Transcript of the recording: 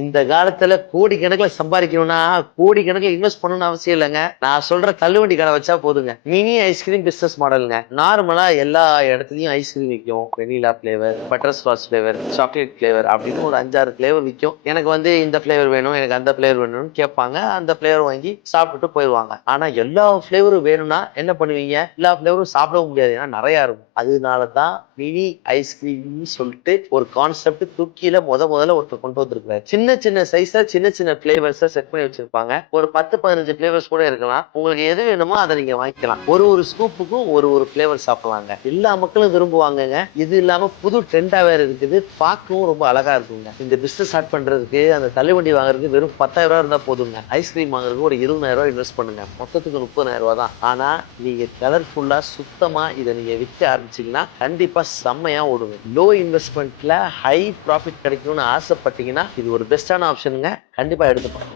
இந்த காலத்துல கோடி கணக்குல சம்பாதிக்கணும்னா கோடி கணக்குல இன்வெஸ்ட் பண்ணணும்னு அவசியம் இல்லைங்க. நான் சொல்ற தள்ளுவண்டி கடை வச்சா போதுங்க. மினி ஐஸ்கிரீம் பிசினஸ் மாடலுங்க. நார்மலா எல்லா இடத்துலயும் ஐஸ்கிரீம் விற்கும். Vanilla flavour, butterscotch flavour, chocolate flavour அப்படின்னு ஒரு 5-6 பிளேவர் விற்கும். எனக்கு இந்த பிளேவர் வேணும், எனக்கு அந்த பிளேவர் வேணும்னு கேட்பாங்க. அந்த பிளேவர் வாங்கி சாப்பிட்டுட்டு போயிடுவாங்க. ஆனா எல்லா பிளேவரும் வேணும்னா என்ன பண்ணுவீங்க? எல்லா பிளேவரும் சாப்பிடவும் முடியாது, ஏன்னா நிறைய இருக்கும். அதனாலதான் மினி ஐஸ்கிரீம் சொல்லிட்டு ஒரு கான்செப்ட் தூக்கில முதல்ல ஒருத்தர் கொண்டு வந்திருக்காரு. சின்ன சின்ன சைஸ்ல சின்ன சின்ன பிளேவர்ஸை செட் பண்ணி வச்சிருப்பாங்க. ஒரு 10-15 பிளேவர்ஸ் கூட இருக்கலாம். உங்களுக்கு எது வேணுமோ அதை நீங்க வாங்கிக்கலாம். ஒரு ஒரு ஸ்கூப்புக்கும் ஒரு ஒரு பிளேவர் சாப்பிடலாங்க. எல்லா மக்களும் விரும்புவாங்கங்க. இது இல்லாம புது ட்ரெண்டா வேற இருக்குது. பார்க்கவும் ரொம்ப அழகா இருக்குங்க. இந்த பிசினஸ் ஸ்டார்ட் பண்றதுக்கு அந்த தள்ளுவண்டி வாங்குறதுக்கு வெறும் 10,000 ரூபாய் இருந்தா போதுங்க. ஐஸ்கிரீம் வாங்குறதுக்கு ஒரு 20,000 ரூபாய் இன்வெஸ்ட் பண்ணுங்க. மொத்தத்துக்கு 30,000 ரூபாய் தான். ஆனா நீங்க கலர்ஃபுல்லா சுத்தமா இதை நீங்க விற்க ஆரம்பிச்சீங்கன்னா கண்டிப்பா செம்மையா ஓடுங்க. லோ இன்வெஸ்ட்மெண்ட்ல ஹை ப்ராஃபிட் கிடைக்கணும்னு ஆசைப்பட்டீங்கன்னா இது ஒரு பெஸ்டான ஆப்ஷனுங்க. கண்டிப்பா எடுத்துப்போம்.